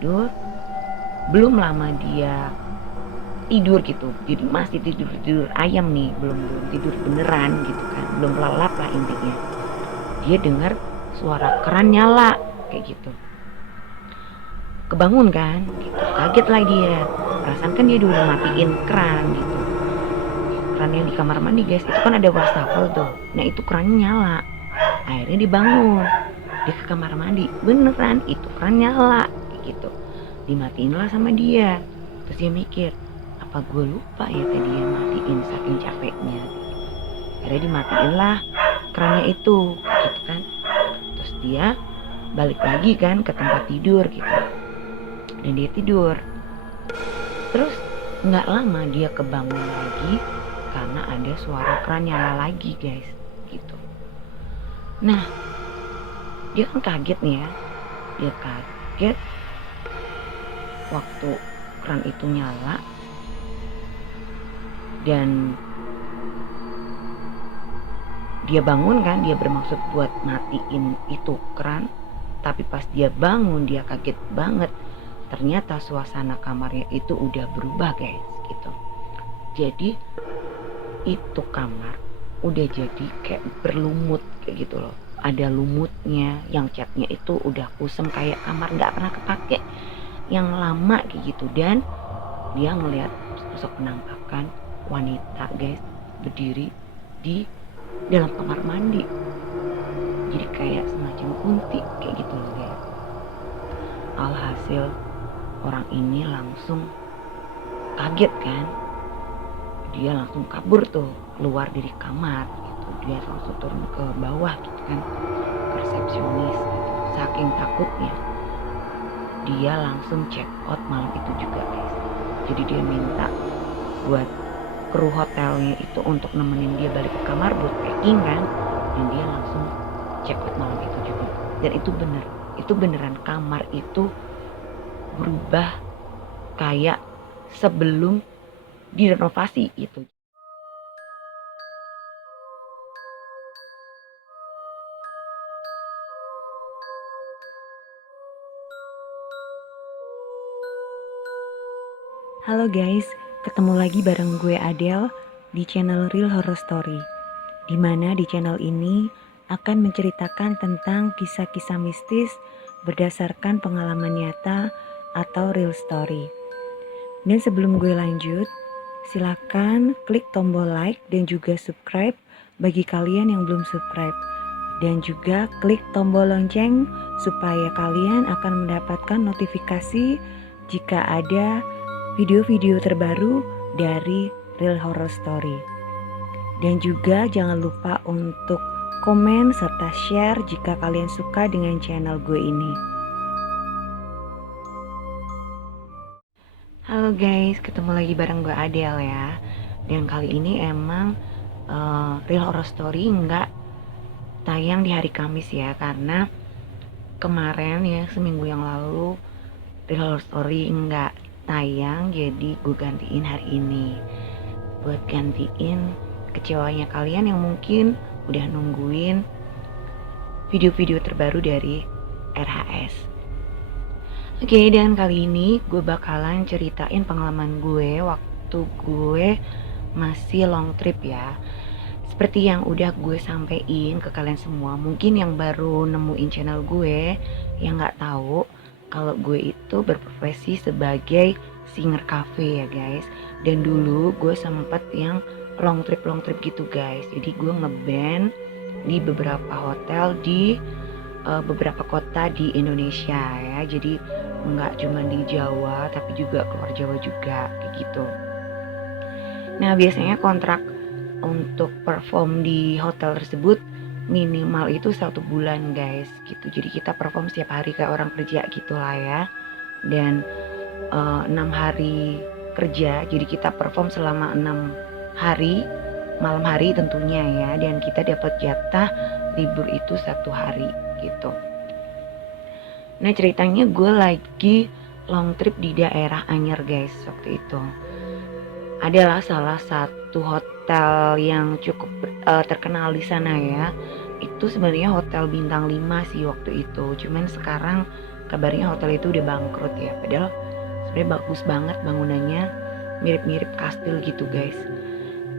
tidur, belum lama dia tidur gitu, jadi masih tidur ayam nih, belum tidur beneran gitu kan, belum lelap lah intinya. Dia dengar suara keran nyala kayak gitu, kebangun kan gitu, kaget lah dia, perasaan kan dia udah matiin keran gitu. Keran yang di kamar mandi guys, itu kan ada wastafel tuh, nah itu kerannya nyala. Akhirnya dibangun, dia ke kamar mandi, beneran itu keran nyala kayak gitu, dimatiin lah sama dia. Terus dia mikir, apa gue lupa ya tadi ya matiin saking capeknya. Akhirnya dimatiin lah kerannya itu gitu kan. Terus dia balik lagi kan ke tempat tidur gitu, dan dia tidur. Terus nggak lama dia kebangun lagi karena ada suara keran nyala lagi guys gitu. Nah dia kan kaget nih ya, dia kaget waktu keran itu nyala, dan dia bangun kan, dia bermaksud buat matiin itu keran, tapi pas dia bangun dia kaget banget, ternyata suasana kamarnya itu udah berubah guys gitu. Jadi itu kamar udah jadi kayak berlumut kayak gitu loh, ada lumutnya, yang catnya itu udah kusem kayak kamar nggak pernah kepake, yang lama kayak gitu. Dan dia ngelihat sosok penampakan wanita guys, berdiri di dalam kamar mandi, jadi kayak semacam kunti kayak gitu loh guys. Alhasil orang ini langsung kaget kan, dia langsung kabur tuh keluar dari kamar gitu, dia langsung turun ke bawah gitu kan, ke resepsionis gitu. Saking takutnya dia langsung check out malam itu juga guys. Jadi dia minta buat kru hotelnya itu untuk nemenin dia balik ke kamar buat packing kan, dan dia langsung check out malam itu juga. Dan itu bener, itu beneran kamar itu berubah kayak sebelum direnovasi itu. Halo guys, ketemu lagi bareng gue Adele di channel Real Horror Story. Dimana di channel ini akan menceritakan tentang kisah-kisah mistis berdasarkan pengalaman nyata atau real story. Dan sebelum gue lanjut, silakan klik tombol like dan juga subscribe bagi kalian yang belum subscribe. Dan juga klik tombol lonceng supaya kalian akan mendapatkan notifikasi jika ada video-video terbaru dari Real Horror Story. Dan juga jangan lupa untuk komen serta share jika kalian suka dengan channel gue ini. Halo guys, ketemu lagi bareng gue Adele ya. Dan kali ini emang Real Horror Story nggak tayang di hari Kamis ya, karena kemarin ya seminggu yang lalu Real Horror Story nggak tayang, jadi gue gantiin hari ini buat gantiin kecewanya kalian yang mungkin udah nungguin video-video terbaru dari RHS. Oke, dan kali ini gue bakalan ceritain pengalaman gue waktu gue masih long trip ya. Seperti yang udah gue sampein ke kalian semua, mungkin yang baru nemuin channel gue yang nggak tahu kalau gue itu berprofesi sebagai singer cafe ya guys. Dan dulu gue sempet yang long trip gitu guys. Jadi gue ngeband di beberapa hotel di beberapa kota di Indonesia ya. Jadi nggak cuma di Jawa tapi juga keluar Jawa juga kayak gitu. Nah biasanya kontrak untuk perform di hotel tersebut minimal itu 1 bulan guys gitu. Jadi kita perform setiap hari kayak orang kerja gitulah ya. Dan 6 hari kerja, jadi kita perform selama 6 hari, malam hari tentunya ya. Dan kita dapat jatah libur itu 1 hari gitu. Nah ceritanya gue lagi long trip di daerah Anyer guys waktu itu. Adalah salah satu hotel yang cukup terkenal di sana ya. Itu sebenarnya hotel bintang 5 sih waktu itu. Cuman sekarang kabarnya hotel itu udah bangkrut ya, padahal sebenarnya bagus banget bangunannya, mirip-mirip kastil gitu guys.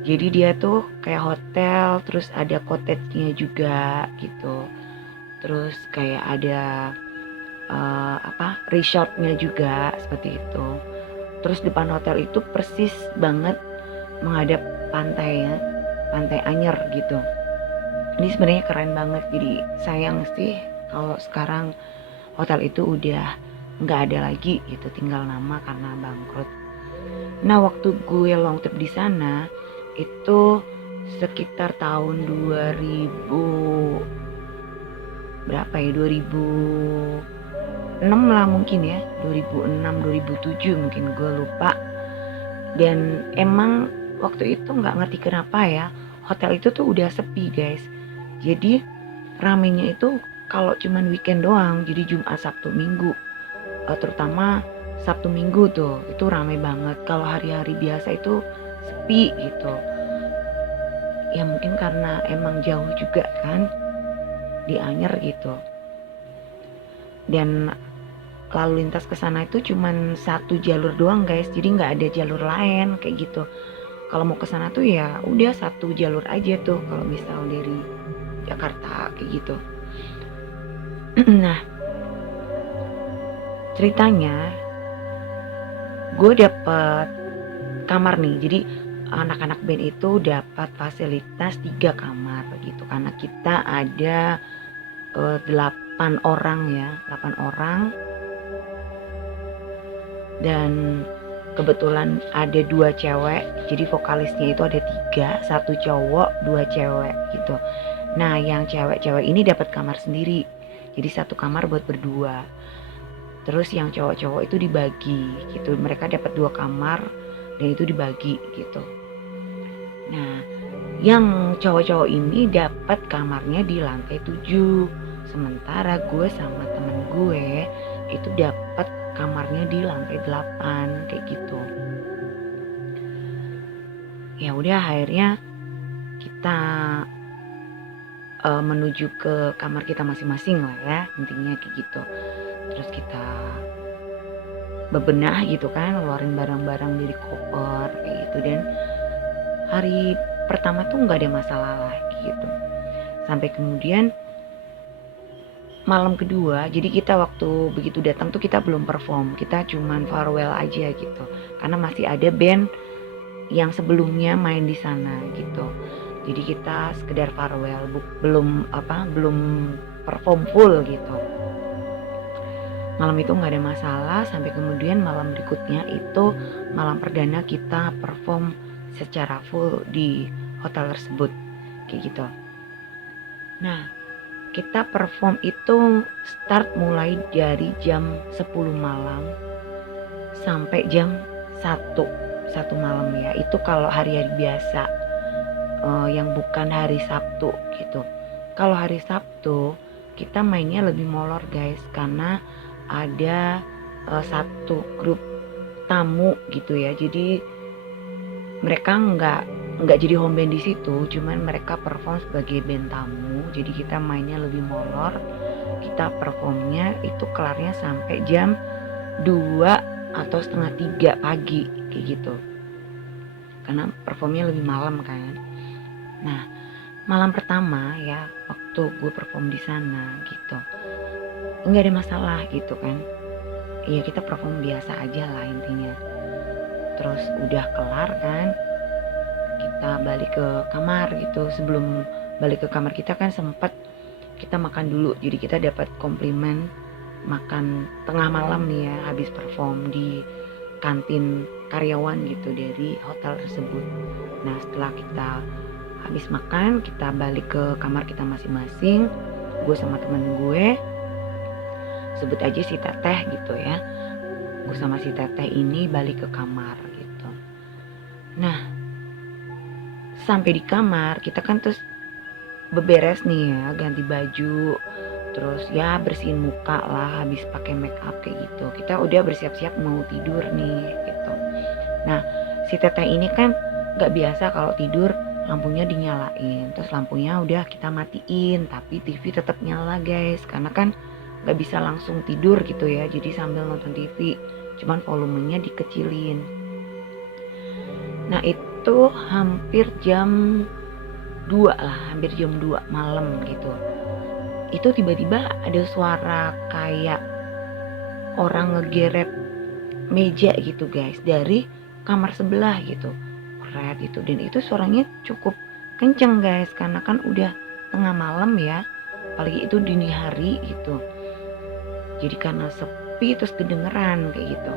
Jadi dia tuh kayak hotel, terus ada cottage-nya juga gitu, terus kayak ada resortnya juga seperti itu. Terus depan hotel itu persis banget menghadap pantai ya, pantai Anyer gitu. Ini sebenarnya keren banget. Jadi sayang sih kalau sekarang hotel itu udah nggak ada lagi gitu, tinggal nama karena bangkrut. Nah waktu gue long trip di sana itu sekitar tahun 2000 berapa ya, 2006 lah mungkin ya, 2006 2007 mungkin, gue lupa. Dan emang waktu itu nggak ngerti kenapa ya, hotel itu tuh udah sepi guys. Jadi ramenya itu kalau cuman weekend doang, jadi Jumat Sabtu Minggu, terutama Sabtu Minggu tuh itu ramai banget. Kalau hari-hari biasa itu sepi gitu ya, mungkin karena emang jauh juga kan di Anyer gitu, dan lalu lintas ke sana itu cuman satu jalur doang guys, jadi nggak ada jalur lain kayak gitu. Kalau mau ke sana tuh ya udah satu jalur aja tuh kalau misal dari Jakarta kayak gitu. Nah ceritanya gue dapet kamar nih, jadi anak-anak band itu dapat fasilitas 3 kamar gitu, karena kita ada 8 orang ya, 8 orang, dan kebetulan ada 2 cewek, jadi vokalisnya itu ada 3, 1 cowok 2 cewek gitu. Nah yang cewek-cewek ini dapat kamar sendiri, jadi 1 kamar buat berdua. Terus yang cowok-cowok itu dibagi gitu, mereka dapat 2 kamar dan itu dibagi gitu. Nah yang cowok-cowok ini dapat kamarnya di lantai 7, sementara gue sama temen gue itu dapat kamarnya di lantai 8 kayak gitu. Ya udah akhirnya kita menuju ke kamar kita masing-masing lah ya, intinya kayak gitu. Terus kita bebenah gitu kan, ngeluarin barang-barang dari koper kayak gitu. Dan hari pertama tuh nggak ada masalah lah gitu, sampai kemudian malam kedua. Jadi kita waktu begitu datang tuh kita belum perform, kita cuman farewell aja gitu, karena masih ada band yang sebelumnya main di sana gitu. Jadi kita sekedar farewell, belum perform full gitu. Malam itu nggak ada masalah, sampai kemudian malam berikutnya itu malam perdana kita perform secara full di hotel tersebut kayak gitu. Nah kita perform itu start mulai dari jam 10 malam sampai jam 1 malam ya, itu kalau hari-hari biasa, yang bukan hari Sabtu gitu. Kalau hari Sabtu kita mainnya lebih molor guys, karena ada satu grup tamu gitu ya, jadi mereka nggak jadi home band di situ, cuman mereka perform sebagai band tamu. Jadi kita mainnya lebih molor, kita performnya itu kelarnya sampai jam 2 atau setengah 3 pagi kayak gitu, karena performnya lebih malam kan. Nah malam pertama ya waktu gue perform di sana gitu nggak ada masalah gitu kan, ya kita perform biasa aja lah intinya. Terus udah kelar kan, kita balik ke kamar gitu. Sebelum balik ke kamar kita kan sempat kita makan dulu, jadi kita dapat komplimen makan tengah malam nih ya, habis perform di kantin karyawan gitu dari hotel tersebut. Nah setelah kita habis makan, kita balik ke kamar kita masing-masing. Gue sama temen gue, sebut aja si Teteh gitu ya, gue sama si Teteh ini balik ke kamar gitu. Nah sampai di kamar kita kan terus beberes nih ya, ganti baju, terus ya bersihin muka lah, habis pakai make up kayak gitu. Kita udah bersiap-siap mau tidur nih gitu. Nah si Teteh ini kan gak biasa kalau tidur lampunya dinyalain, terus lampunya udah kita matiin tapi TV tetap nyala guys, karena kan nggak bisa langsung tidur gitu ya, jadi sambil nonton TV, cuman volumenya dikecilin. Nah itu hampir jam 2 lah, hampir jam 2 malam gitu. Itu tiba-tiba ada suara kayak orang ngegeret meja gitu guys, dari kamar sebelah gitu, keret gitu. Dan itu suaranya cukup kenceng guys, karena kan udah tengah malam ya, apalagi itu dini hari gitu. Jadi karena sepi terus kedengeran kayak gitu.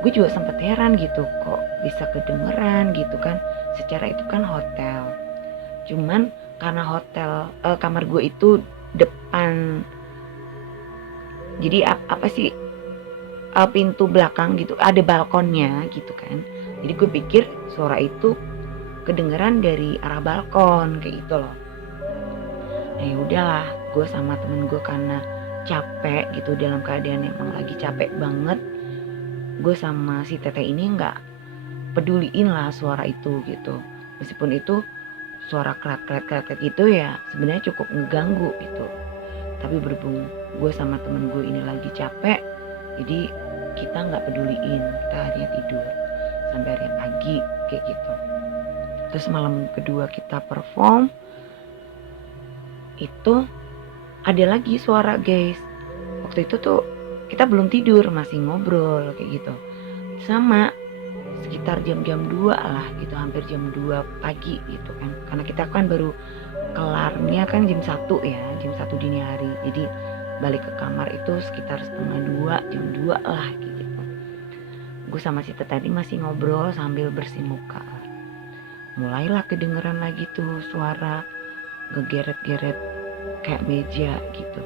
Gue juga sempet heran gitu, kok bisa kedengeran gitu kan, secara itu kan hotel. Cuman karena hotel kamar gue itu depan, jadi apa sih, pintu belakang gitu, ada balkonnya gitu kan. Jadi gue pikir suara itu kedengeran dari arah balkon kayak gitu loh. Nah ya udahlah, gue sama temen gue karena capek gitu, dalam keadaan emang lagi capek banget, gue sama si teteh ini nggak peduliin lah suara itu gitu. Meskipun itu suara keret gitu ya, sebenarnya cukup ngeganggu gitu. Tapi berhubung gue sama temen gue ini lagi capek, jadi kita nggak peduliin, kita akhirnya tidur sampai hari pagi kayak gitu. Terus malam kedua kita perform, itu ada lagi suara guys. Waktu itu tuh kita belum tidur, masih ngobrol kayak gitu. Sama sekitar jam-jam 2 lah gitu, hampir jam 2 pagi gitu kan. Karena kita kan baru kelarnya kan jam 1 ya, jam 1 dini hari. Jadi balik ke kamar itu sekitar setengah 2, jam 2 lah gitu. Gue sama si tadi masih ngobrol sambil bersih muka. Mulailah kedengeran lagi tuh suara ngegeret-geret kayak meja gitu.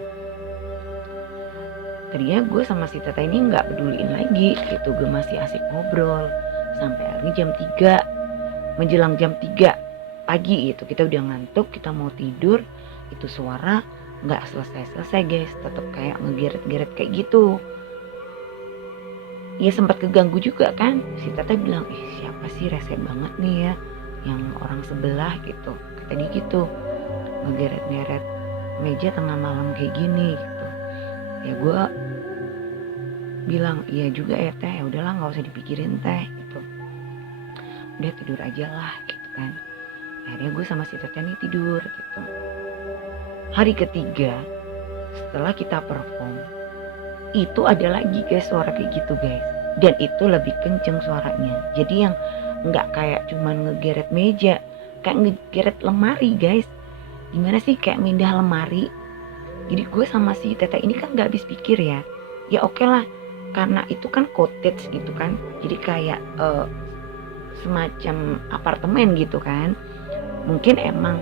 Tadinya gue sama si tete ini gak peduliin lagi gitu, gue masih asik ngobrol. Sampai akhirnya jam 3, menjelang jam 3 pagi gitu, kita udah ngantuk, kita mau tidur, itu suara gak selesai-selesai guys, tetap kayak ngegeret-geret kayak gitu. Ya sempat keganggu juga kan, si tete bilang, siapa sih rese banget nih ya, yang orang sebelah gitu, kata dia gitu, ngegeret-geret meja tengah malam kayak gini gitu. Ya gue bilang iya juga ya teh, ya udahlah nggak usah dipikirin teh gitu, udah tidur aja lah gitu kan. Akhirnya gue sama si teteh nih tidur gitu. Hari ketiga setelah kita perform, itu ada lagi guys suara kayak gitu guys, dan itu lebih kenceng suaranya. Jadi yang nggak kayak cuman ngegeret meja, kayak ngegeret lemari guys. Gimana sih, kayak mindah lemari. Jadi gue sama si teteh ini kan gak habis pikir ya. Ya oke lah, karena itu kan cottage gitu kan. Jadi kayak semacam apartemen gitu kan. Mungkin emang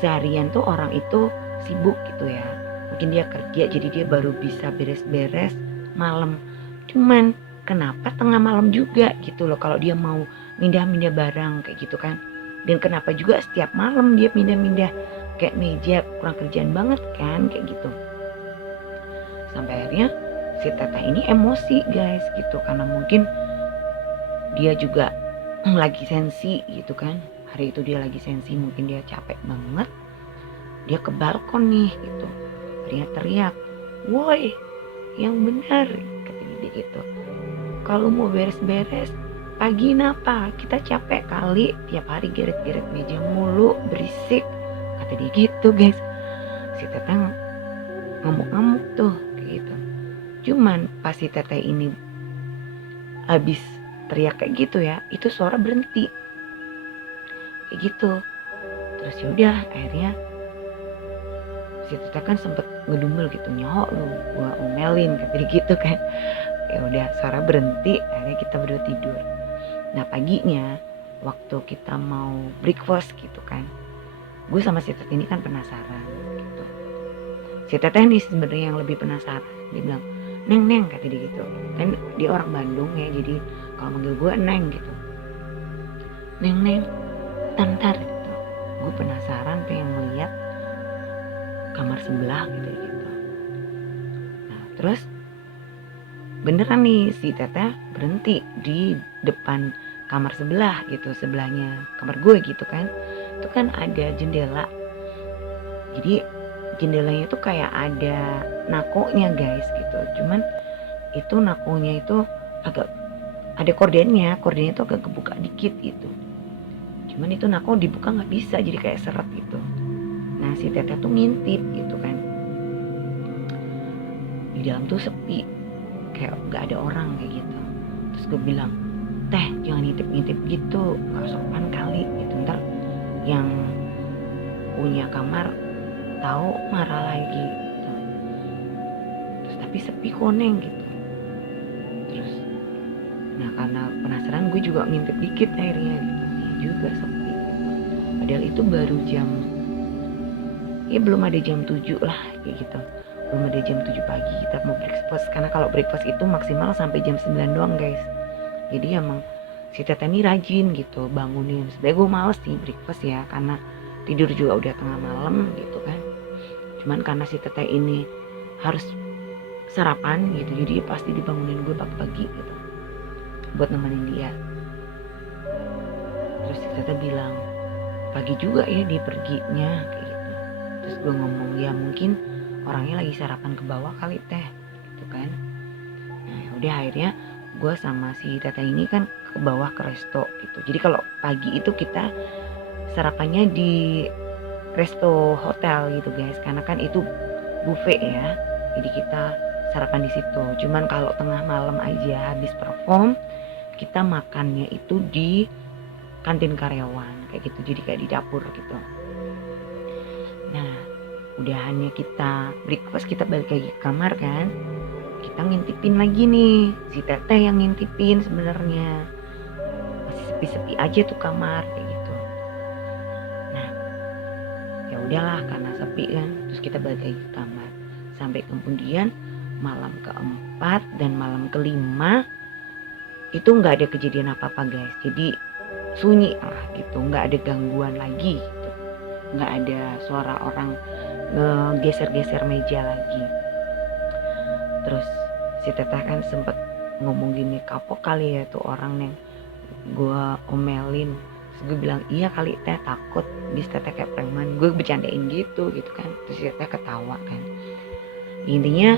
seharian tuh orang itu sibuk gitu ya. Mungkin dia kerja jadi dia baru bisa beres-beres malam. Cuman kenapa tengah malam juga gitu loh kalau dia mau mindah-mindah barang kayak gitu kan. Dan kenapa juga setiap malam dia mindah-mindah kayak meja, kurang kerjaan banget kan kayak gitu. Sampai akhirnya si teteh ini emosi guys gitu, karena mungkin dia juga lagi sensi gitu kan. Hari itu dia lagi sensi, mungkin dia capek banget. Dia ke balkon nih gitu, teriak-teriak, woi yang benar kata dia gitu, kalau mau beres-beres pagi napa, kita capek kali tiap hari geret-geret meja mulu, berisik kata dia gitu guys. Si teteh ngamuk-ngamuk tuh kayak gitu. Cuman pas si teteh ini habis teriak kayak gitu ya, itu suara berhenti kayak gitu. Terus yaudah akhirnya si teteh kan sempet ngedumel gitu, nyoh lu gua omelin kata dia gitu kan. Ya udah suara berhenti, akhirnya kita berdua tidur. Nah paginya waktu kita mau breakfast gitu kan, gue sama si teteh ini kan penasaran gitu. Si teteh nih sebenarnya yang lebih penasaran. Dia bilang, neng kata dia gitu. Kan dia orang Bandung ya, jadi kalau manggil gue neng gitu. Neng tantar gitu. Gue penasaran pengen melihat kamar sebelah gitu. Nah terus beneran nih si teteh berhenti di depan kamar sebelah gitu, sebelahnya kamar gue gitu kan. Itu kan ada jendela, jadi jendelanya itu kayak ada nakonya guys gitu, cuman itu nakonya itu agak ada kordennya itu agak kebuka dikit gitu, cuman itu nako dibuka nggak bisa, jadi kayak seret gitu. Nah si teteh tuh ngintip gitu kan, di dalam tuh sepi, kayak nggak ada orang kayak gitu. Terus gue bilang, teh jangan ngintip-ngintip gitu, nggak sopan kali gitu, ntar yang punya kamar tahu marah lagi gitu. Terus tapi sepi koneng gitu. Terus nah karena penasaran gue juga ngintip dikit akhirnya gitu, ya juga sepi gitu. Padahal itu baru jam, ya belum ada jam 7 lah kayak gitu, belum ada jam 7 pagi kita mau breakfast, karena kalau breakfast itu maksimal sampai jam 9 doang guys. Jadi emang si teteh ini rajin gitu bangunin. Sebenernya gue males sih breakfast ya, karena tidur juga udah tengah malam gitu kan. Cuman karena si teteh ini harus sarapan gitu, jadi pasti dibangunin gue pagi-pagi gitu buat nemenin dia. Terus si teteh bilang, pagi juga ya dia perginya kayak gitu. Terus gue ngomong, ya mungkin orangnya lagi sarapan ke bawah kali teh gitu kan. Nah udah akhirnya gue sama si teteh ini kan ke bawah ke resto gitu. Jadi kalau pagi itu kita sarapannya di resto hotel gitu guys, karena kan itu buffet ya, jadi kita sarapan di situ. Cuman kalau tengah malam aja habis perform, kita makannya itu di kantin karyawan kayak gitu, jadi kayak di dapur gitu. Nah udahannya kita breakfast, kita balik lagi ke kamar kan, kita ngintipin lagi nih, si teteh yang ngintipin sebenarnya, masih sepi-sepi aja tuh kamar kayak gitu. Nah ya udahlah karena sepi kan, terus kita balik lagi ke kamar. Sampai kemudian malam keempat dan malam kelima itu nggak ada kejadian apa-apa guys, jadi sunyi lah gitu, nggak ada gangguan lagi gitu, nggak ada suara orang ngegeser-geser meja lagi. Terus si teteh kan sempet ngomong gini, kapok kali ya tuh orang yang gue omelin. Terus gue bilang, iya kali teh, takut bis teteh kayak preman, gue bercandain gitu kan. Terus si teteh ketawa kan. Intinya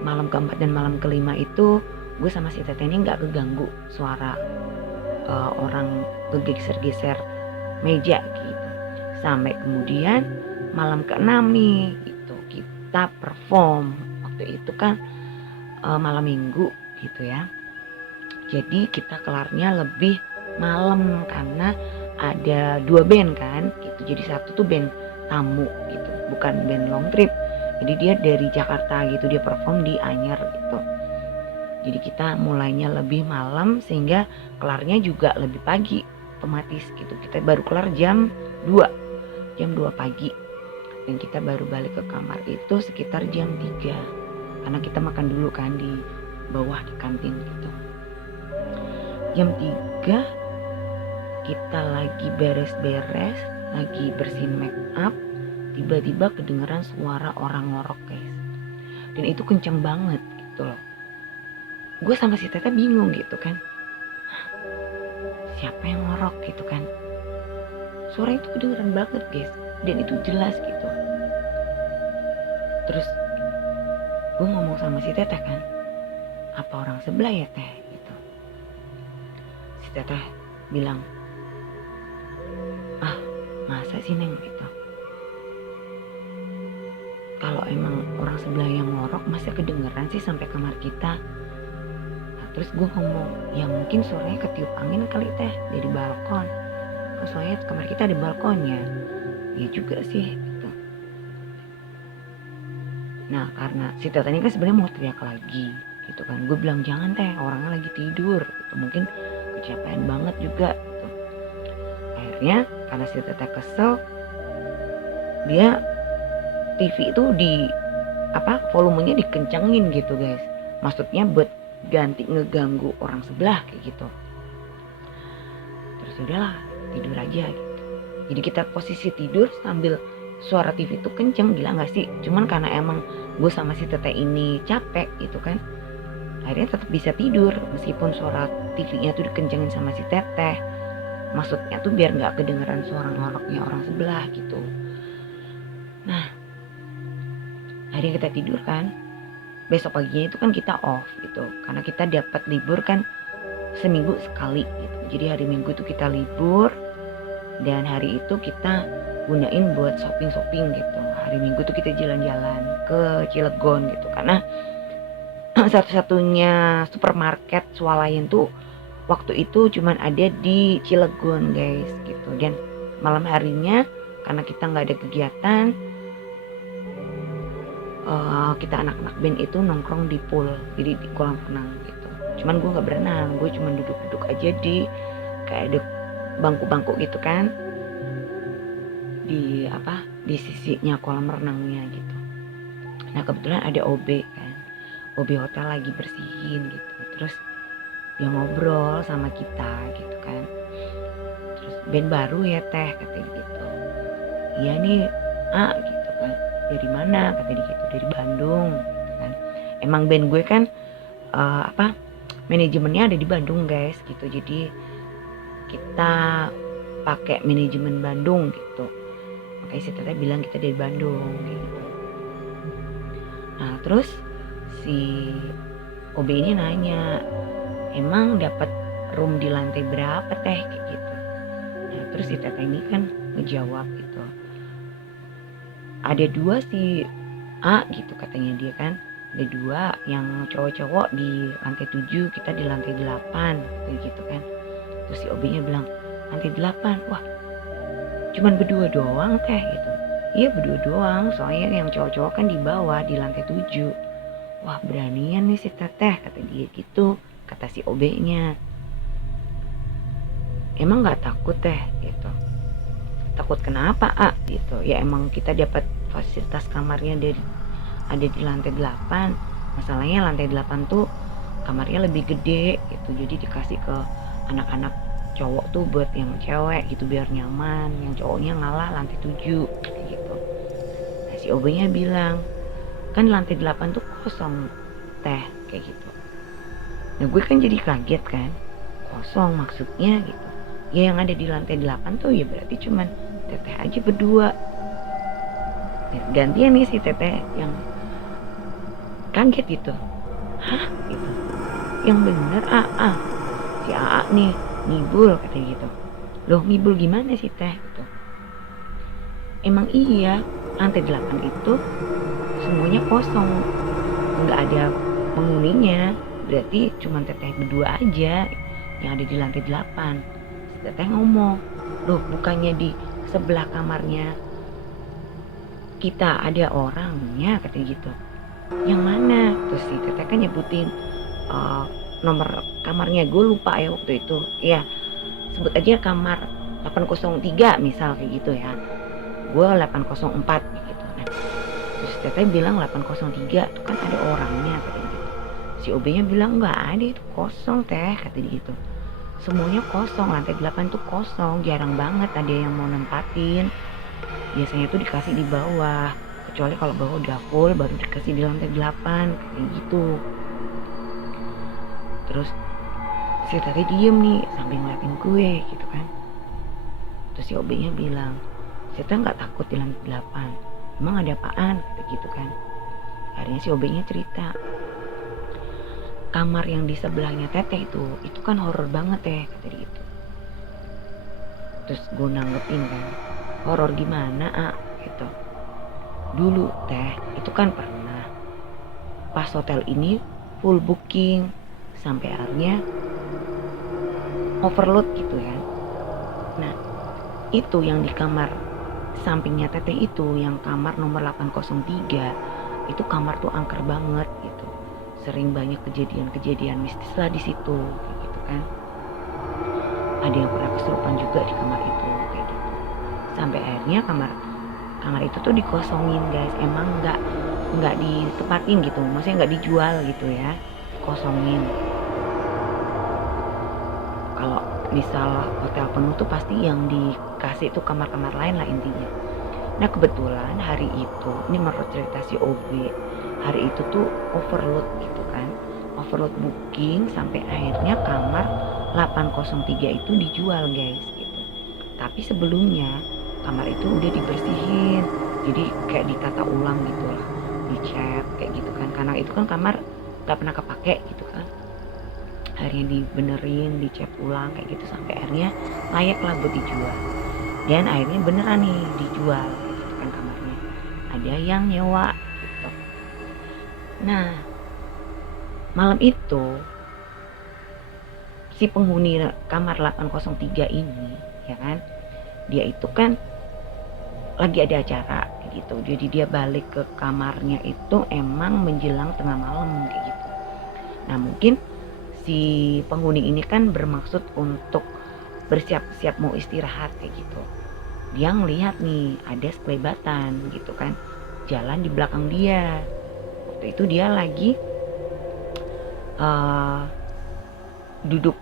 malam keempat dan malam kelima itu gue sama si teteh ini nggak keganggu suara orang ngegeser-geser meja gitu. Sampai kemudian malam keenam nih itu kita perform. Waktu itu kan malam minggu gitu ya, jadi kita kelarnya lebih malam karena ada 2 band kan gitu. Jadi satu tuh band tamu gitu, bukan band long trip, jadi dia dari Jakarta gitu, dia perform di Anyer gitu. Jadi kita mulainya lebih malam sehingga kelarnya juga lebih pagi otomatis gitu. Kita baru kelar jam 2 pagi, dan kita baru balik ke kamar itu sekitar jam 3 karena kita makan dulu kan di bawah di kantin gitu. Jam 3 kita lagi beres-beres, lagi bersihin make up, tiba-tiba kedengeran suara orang ngorok guys, dan itu kencang banget gitu loh. Gue sama si teteh bingung gitu kan, siapa yang ngorok gitu kan. Suara itu kedengeran banget guys, dan itu jelas gitu. Terus gue ngomong sama si teteh kan, apa orang sebelah ya teh gitu. Si teteh bilang, ah masa sih neng gitu, kalau emang orang sebelah yang ngorok masa kedengeran sih sampai kamar kita. Nah, terus gue ngomong, ya mungkin suaranya ketiup angin kali teh dari balkon, kan soalnya kamar kita ada balkonnya. Ya juga sih gitu. Nah karena si teteh ini kan sebenarnya mau teriak lagi gitu kan, gue bilang jangan teh, orangnya lagi tidur gitu, mungkin kecapean banget juga gitu. Akhirnya karena si teteh kesel, dia TV itu di volumenya dikencengin gitu guys, maksudnya buat ganti ngeganggu orang sebelah kayak gitu. Terus udahlah tidur aja gitu. Jadi kita posisi tidur sambil suara TV itu kenceng, gila gak sih? Cuman karena emang gue sama si teteh ini capek gitu kan, akhirnya tetap bisa tidur meskipun suara TV-nya tuh dikencengin sama si teteh. Maksudnya tuh biar gak kedengeran suara ngoroknya orang sebelah gitu. Nah hari yang kita tidur kan, besok paginya itu kan kita off gitu, karena kita dapat libur kan seminggu sekali gitu. Jadi hari Minggu itu kita libur, dan hari itu kita gunain buat shopping gitu. Hari Minggu tuh kita jalan-jalan ke Cilegon gitu, karena satu-satunya supermarket swalayan tuh waktu itu cuman ada di Cilegon guys gitu. Dan malam harinya karena kita nggak ada kegiatan, kita anak-anak band itu nongkrong di pool, jadi di kolam renang gitu. Cuman gue nggak berenang, gue cuman duduk-duduk aja di kayak ada bangku-bangku gitu kan, di sisinya kolam renangnya gitu. Nah kebetulan ada OB kan, OB hotel lagi bersihin gitu, terus dia ngobrol sama kita gitu kan. Terus band baru ya teh, katanya gitu. Iya nih gitu kan, dari mana, katanya gitu, dari Bandung gitu kan. Emang band gue kan manajemennya ada di Bandung guys gitu, jadi kita pakai manajemen Bandung gitu. Makanya si teteh bilang kita dari Bandung gitu. Nah terus si OB ini nanya, emang dapat room di lantai berapa teh, kayak gitu. Nah terus si teteh ini kan ngejawab gitu, ada 2 sih gitu katanya dia kan, ada 2 yang cowok-cowok di lantai 7, kita di lantai 8 kayak gitu kan. Terus si OB nya bilang, lantai 8, wah cuman berdua doang teh gitu. Iya berdua doang, soalnya yang cowok-cowok kan di bawah di lantai 7. Wah beranian nih si teteh, kata dia gitu, kata si OB nya. Emang gak takut teh gitu. Takut kenapa gitu. Ya emang kita dapat fasilitas kamarnya ada di lantai 8. Masalahnya lantai 8 tuh kamarnya lebih gede gitu, jadi dikasih ke anak-anak cowok tuh buat yang cewek gitu biar nyaman, yang cowoknya ngalah lantai 7 gitu. Nah si OB nya bilang, kan lantai 8 tuh kosong teh, kayak gitu. Nah gue kan jadi kaget kan, kosong maksudnya gitu. Ya yang ada di lantai 8 tuh ya berarti cuman teteh aja berdua. Gantian nih si teteh yang kaget gitu, hah gitu. Yang bener si nih ngibul, katanya gitu. Loh ngibul gimana sih teh gitu. Emang iya lantai 8 itu semuanya kosong, nggak ada penghuninya, berarti cuma teteh berdua aja yang ada di lantai 8. Teteh ngomong, loh bukannya di sebelah kamarnya kita ada orangnya, katanya gitu. Yang mana? Terus si teteh kan nyebutin nomor kamarnya, gue lupa ya waktu itu. Iya, sebut aja kamar 803 misal kayak gitu ya. Gue 804 gitu. Nah, terus teteh bilang 803 tuh kan ada orangnya, katanya gitu. Si OB-nya bilang enggak ada, itu kosong teh, katanya gitu. Semuanya kosong, lantai 8 tuh kosong, jarang banget ada yang mau nempatin. Biasanya tuh dikasih di bawah, kecuali kalau bawah udah full baru dikasih di lantai 8 kayak gitu. Terus si teteh diem nih sambil ngeliatin gue gitu kan. Terus si OB nya bilang, si teteh gak takut di lantai 8, emang ada apaan, gitu kan. Akhirnya si OB nya cerita, kamar yang di sebelahnya teteh itu kan horor banget teh, kata dia gitu. Terus gue nanggepin kan, horor gimana gitu. Dulu teh itu kan pernah pas hotel ini full booking sampai akhirnya overload gitu ya. Nah itu yang di kamar sampingnya teteh itu, yang kamar nomor 803 itu kamar tuh angker banget gitu, sering banyak kejadian-kejadian mistis lah di situ kayak gitu kan. Ada yang pernah kesurupan juga di kamar itu kayak gitu. Sampai akhirnya kamar itu tuh dikosongin guys. Emang nggak ditempatin gitu, maksudnya nggak dijual gitu ya, kosongin. Kalau misal hotel penuh tuh pasti yang dikasih tuh kamar-kamar lain lah intinya. Nah kebetulan hari itu, ini menurut cerita si OB, hari itu tuh overload gitu kan, overload booking sampai akhirnya kamar 803 itu dijual guys gitu. Tapi sebelumnya kamar itu udah dibersihin, jadi kayak ditata ulang gitu lah. dicat kayak gitu kan, karena itu kan kamar gak pernah kepake gitu kan. Akhirnya dibenerin, dicat ulang kayak gitu sampai akhirnya layak lah buat dijual. Dan akhirnya beneran nih dijual gitu kan kamarnya. Ada yang nyewa gitu. Nah, malam itu si penghuni kamar 803 ini ya kan, dia itu kan lagi ada acara gitu. Jadi dia balik ke kamarnya itu emang menjelang tengah malam kayak gitu. Nah, mungkin si penghuni ini kan bermaksud untuk bersiap-siap mau istirahat kayak gitu. Dia ngelihat nih ada sekelebatan gitu kan jalan di belakang dia. Waktu itu dia lagi duduk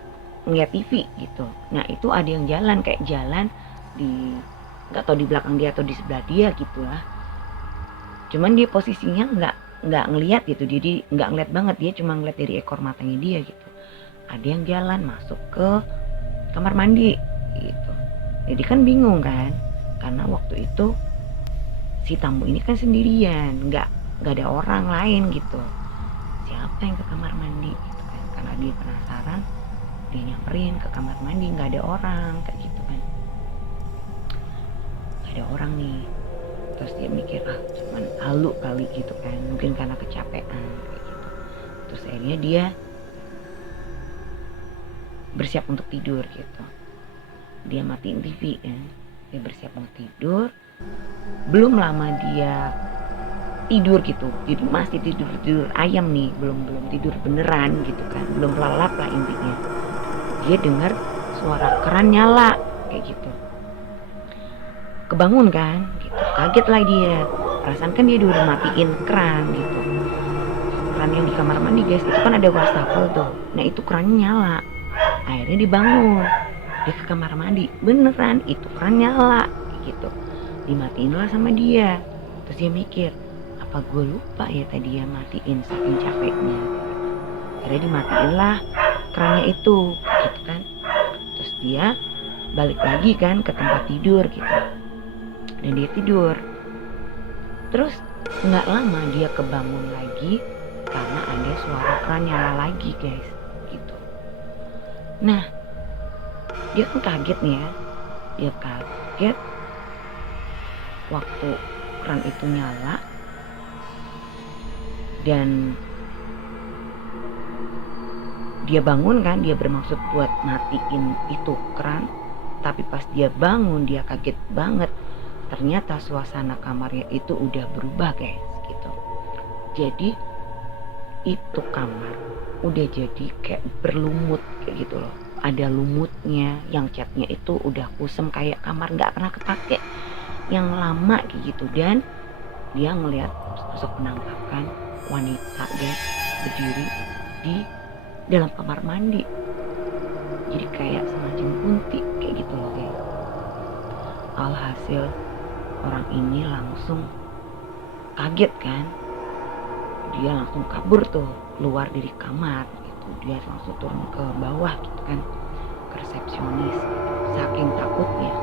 ngeliat TV gitu. Nah, itu ada yang jalan kayak jalan di nggak tahu di belakang dia atau di sebelah dia gitulah. Cuman dia posisinya nggak ngelihat gitu, jadi nggak ngeliat banget, dia cuma ngeliat dari ekor matanya dia gitu. Ada yang jalan masuk ke kamar mandi gitu. Jadi kan bingung kan, karena waktu itu si tamu ini kan sendirian, nggak ada orang lain gitu. Siapa yang ke kamar mandi gitu kan? Karena dia penasaran, dia nyamperin ke kamar mandi, nggak ada orang kayak gitu kan. Nggak ada orang nih. Terus dia mikir cuman halu kali gitu kan, mungkin karena kecapean kayak gitu. Terus akhirnya dia bersiap untuk tidur gitu. Dia matiin TV kan, dia bersiap mau tidur. Belum lama dia tidur gitu, jadi masih tidur ayam nih, belum tidur beneran gitu kan, belum lalap lah intinya. Dia dengar suara keran nyala kayak gitu. Kebangun kan gitu, kaget lah dia, perasaan kan dia udah matiin keran gitu. Keran yang di kamar mandi guys, itu kan ada wastafel tuh, nah itu kerannya nyala. Akhirnya dibangun, dia ke kamar mandi, beneran itu keran nyala gitu. Dimatiin lah sama dia. Terus dia mikir, apa gue lupa ya tadi ya matiin saking capeknya. Akhirnya dimatiin lah kerannya itu gitu kan. Terus dia balik lagi kan ke tempat tidur gitu, dan dia tidur. Terus nggak lama dia kebangun lagi karena ada suara keran nyala lagi guys gitu. Nah, dia kan kaget nih ya, dia kaget waktu keran itu nyala. Dan dia bangun kan, dia bermaksud buat matiin itu keran, tapi pas dia bangun dia kaget banget, ternyata suasana kamarnya itu udah berubah guys gitu. Jadi itu kamar udah jadi kayak berlumut kayak gitu loh, ada lumutnya, yang catnya itu udah kusem kayak kamar nggak pernah kepake yang lama kayak gitu. Dan dia ngelihat sosok penampakan wanita guys berdiri di dalam kamar mandi, jadi kayak semacam kunti kayak gitu loh guys. Alhasil orang ini langsung kaget kan, dia langsung kabur tuh keluar dari kamar gitu. Dia langsung turun ke bawah gitu kan, ke resepsionis gitu. Saking takutnya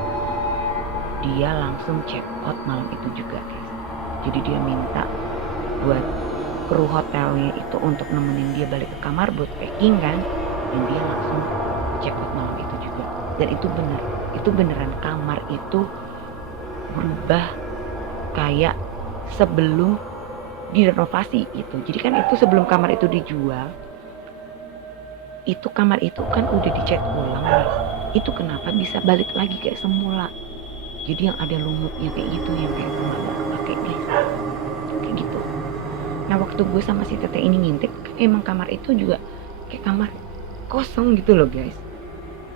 dia langsung check out malam itu juga guys. Jadi dia minta buat kru hotelnya itu untuk nemenin dia balik ke kamar buat packing kan, dan dia langsung check out malam itu juga. Dan itu bener, itu beneran kamar itu berubah kayak sebelum direnovasi gitu. Jadi kan itu sebelum kamar itu dijual, itu kamar itu kan udah dicat ulang nih. Itu kenapa bisa balik lagi kayak semula, jadi yang ada lumutnya kayak gitu, yang kayak rumah pakai guys kayak gitu. Nah, waktu gue sama si teteh ini ngintip, emang kamar itu juga kayak kamar kosong gitu loh guys,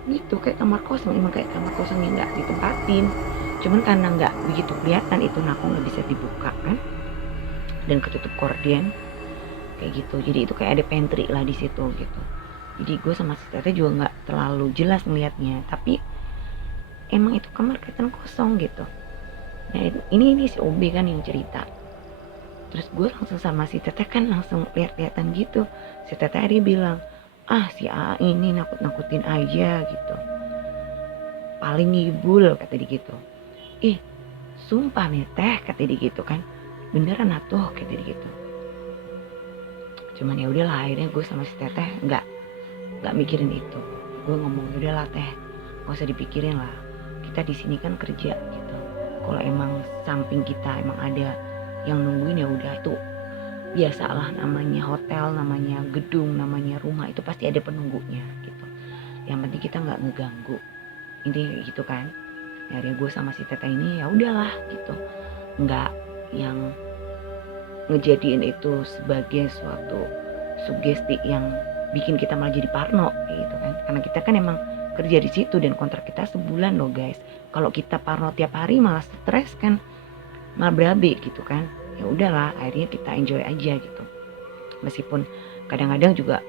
gitu kayak kamar kosong, emang kayak kamar kosong yang nggak ditempatin. Cuman karena nggak begitu kelihatan itu naku nggak bisa dibuka kan, dan ketutup korden kayak gitu. Jadi itu kayak ada pantry lah di situ gitu. Jadi gue sama si teteh juga nggak terlalu jelas ngelihatnya, tapi emang itu kamar kelihatan kosong gitu. Nah, ini si OB kan yang cerita. Terus gue langsung sama si teteh kan langsung lihat-lihatan gitu. Si teteh dia bilang, si A ini nakut-nakutin aja gitu, paling ngibul kata dia gitu. Sumpah nih teh kata dia gitu kan, beneran atuh kayak gitu. Cuman ya udahlah, akhirnya gue sama si teteh nggak mikirin itu. Gue ngomong udahlah teh, nggak usah dipikirin lah, kita di sini kan kerja gitu. Kalau emang samping kita emang ada yang nungguin ya udah, itu biasalah, namanya hotel, namanya gedung, namanya rumah, itu pasti ada penunggunya gitu. Yang penting kita nggak ngeganggu, intinya gitu kan. Akhirnya gue sama si teteh ini ya udahlah gitu, nggak yang ngejadiin itu sebagai suatu sugesti yang bikin kita malah jadi parno gitu kan. Karena kita kan emang kerja di situ dan kontrak kita sebulan loh guys. Kalau kita parno tiap hari malah stres kan, malah berabe gitu kan. Ya udahlah, akhirnya kita enjoy aja gitu. Meskipun kadang-kadang juga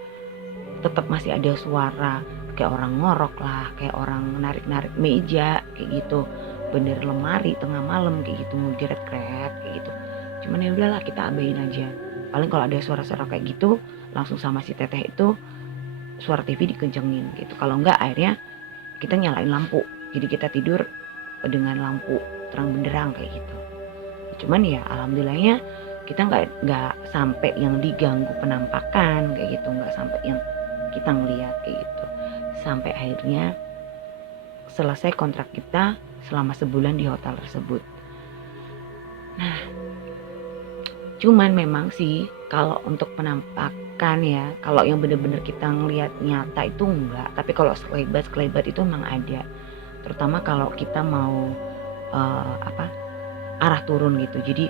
tetap masih ada suara kayak orang ngorok lah, kayak orang narik-narik meja kayak gitu, bener lemari tengah malam kayak gitu, ngegeret-geret kayak gitu. Cuman ya udahlah, kita abain aja. Paling kalau ada suara-suara kayak gitu, langsung sama si teteh itu suara TV dikencengin gitu. Kalau enggak, akhirnya kita nyalain lampu. Jadi kita tidur dengan lampu terang benderang kayak gitu. Cuman ya alhamdulillahnya kita nggak sampai yang diganggu penampakan kayak gitu, nggak sampai yang kita ngeliat kayak gitu. Sampai akhirnya selesai kontrak kita selama sebulan di hotel tersebut. Nah, cuman memang sih kalau untuk penampakan ya, kalau yang bener-bener kita ngelihat nyata itu enggak. Tapi kalau sekelebat itu memang ada. Terutama kalau kita mau arah turun gitu. Jadi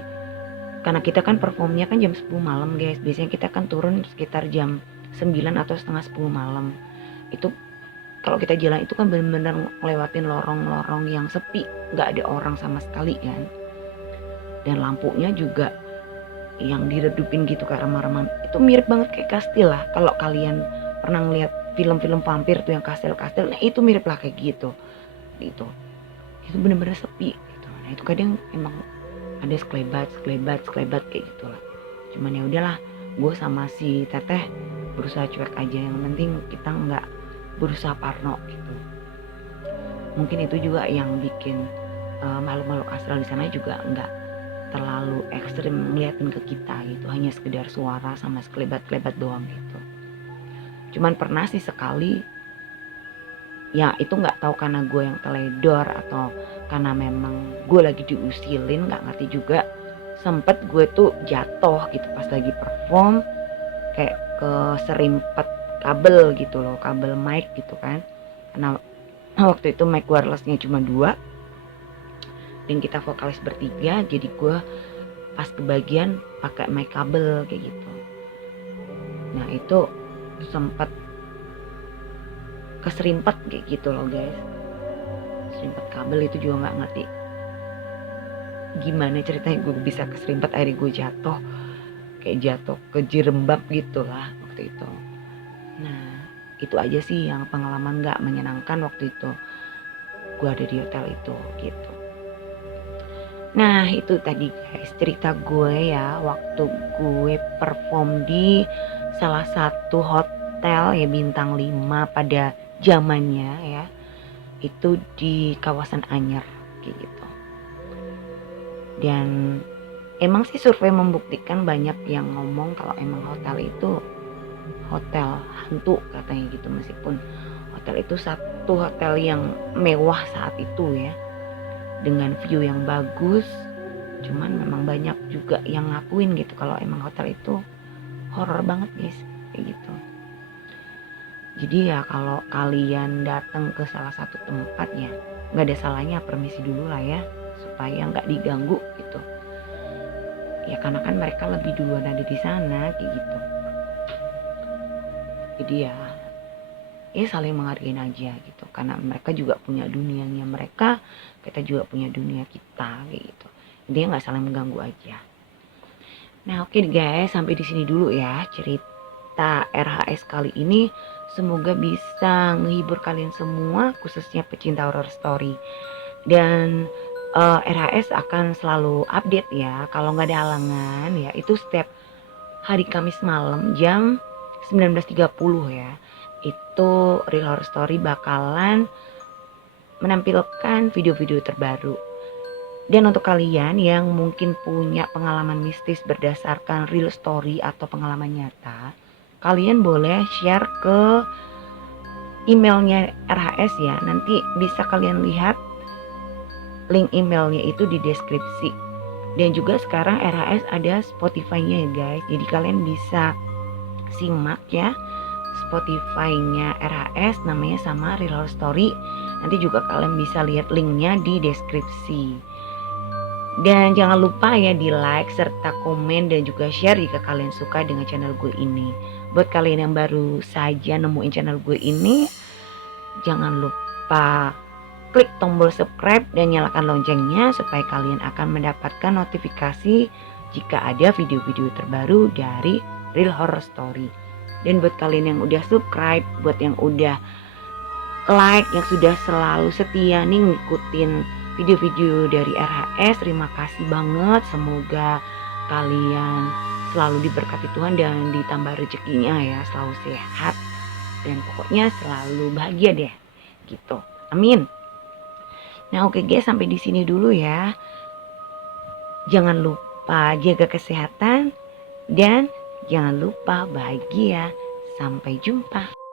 karena kita kan performnya kan jam 10 malam guys. Biasanya kita kan turun sekitar jam 9 atau setengah 10 malam. Itu kalau kita jalan itu kan bener-bener ngelewatin lorong-lorong yang sepi, nggak ada orang sama sekali kan. Dan lampunya juga yang diredupin gitu kayak remang-remang, itu mirip banget kayak kastil lah. Kalau kalian pernah ngeliat film-film vampir tuh yang kastil-kastil, nah itu mirip lah kayak gitu. Itu bener-bener sepi gitu. Nah itu kadang emang ada sekelebat kayak gitulah. Cuman ya udahlah, gue sama si teteh berusaha cuek aja. Yang penting kita nggak berusaha parno gitu. Mungkin itu juga yang bikin makhluk-makhluk astral di sana juga nggak terlalu ekstrim ngeliatin ke kita gitu, hanya sekedar suara sama sekelebat-kelebat doang gitu. Cuman pernah sih sekali, ya itu nggak tahu karena gue yang teledor atau karena memang gue lagi diusilin, nggak ngerti juga. Sempet gue tuh jatuh gitu pas lagi perform, kayak keserimpet kabel gitu loh, kabel mic gitu kan. Karena waktu itu mic wirelessnya cuma 2 dan kita vokalis bertiga, jadi gue pas kebagian pakai mic kabel kayak gitu. Nah itu sempat keserimpet kayak gitu loh guys. Keserimpet kabel itu juga nggak ngerti gimana ceritanya gue bisa keserimpet, akhirnya gue jatuh, kayak jatuh ke jirembab gitu lah waktu itu. Nah itu aja sih yang pengalaman nggak menyenangkan waktu itu gue ada di hotel itu gitu. Nah itu tadi guys cerita gue ya, waktu gue perform di salah satu hotel ya bintang 5 pada zamannya ya, itu di kawasan Anyer kayak gitu. Dan emang sih survei membuktikan banyak yang ngomong kalau emang hotel itu hotel hantu katanya gitu. Meskipun hotel itu satu hotel yang mewah saat itu ya, dengan view yang bagus, cuman memang banyak juga yang ngakuin gitu kalau emang hotel itu horor banget guys kayak gitu. Jadi ya kalau kalian datang ke salah satu tempat ya nggak ada salahnya permisi dulu lah ya, supaya nggak diganggu gitu ya, karena kan mereka lebih duluan ada di sana kayak gitu. Jadi ya saling menghargai aja gitu, karena mereka juga punya dunianya mereka, kita juga punya dunia kita kayak gitu. Intinya nggak saling mengganggu aja. Nah oke guys, sampai di sini dulu ya cerita RHS kali ini. Semoga bisa menghibur kalian semua, khususnya pecinta horror story. Dan RHS akan selalu update ya, kalau nggak ada halangan ya, itu setiap hari Kamis malam jam 19.30 ya. Itu Real Horror Story bakalan menampilkan video-video terbaru. Dan untuk kalian yang mungkin punya pengalaman mistis berdasarkan real story atau pengalaman nyata, kalian boleh share ke emailnya RHS ya. Nanti bisa kalian lihat link emailnya itu di deskripsi. Dan juga sekarang RHS ada Spotify-nya ya guys. Jadi kalian bisa simak ya Spotify-nya RHS, namanya sama Real Horror Story. Nanti juga kalian bisa lihat linknya di deskripsi. Dan jangan lupa ya di like serta komen dan juga share jika kalian suka dengan channel gue ini. Buat kalian yang baru saja nemuin channel gue ini, jangan lupa klik tombol subscribe dan nyalakan loncengnya supaya kalian akan mendapatkan notifikasi jika ada video-video terbaru dari Real Horror Story. Dan buat kalian yang udah subscribe, buat yang udah like, yang sudah selalu setia nih ngikutin video-video dari RHS, terima kasih banget. Semoga kalian selalu diberkati Tuhan dan ditambah rezekinya ya, selalu sehat dan pokoknya selalu bahagia deh gitu, amin. Nah oke guys, sampai di sini dulu ya. Jangan lupa jaga kesehatan dan jangan lupa bahagia. Sampai jumpa.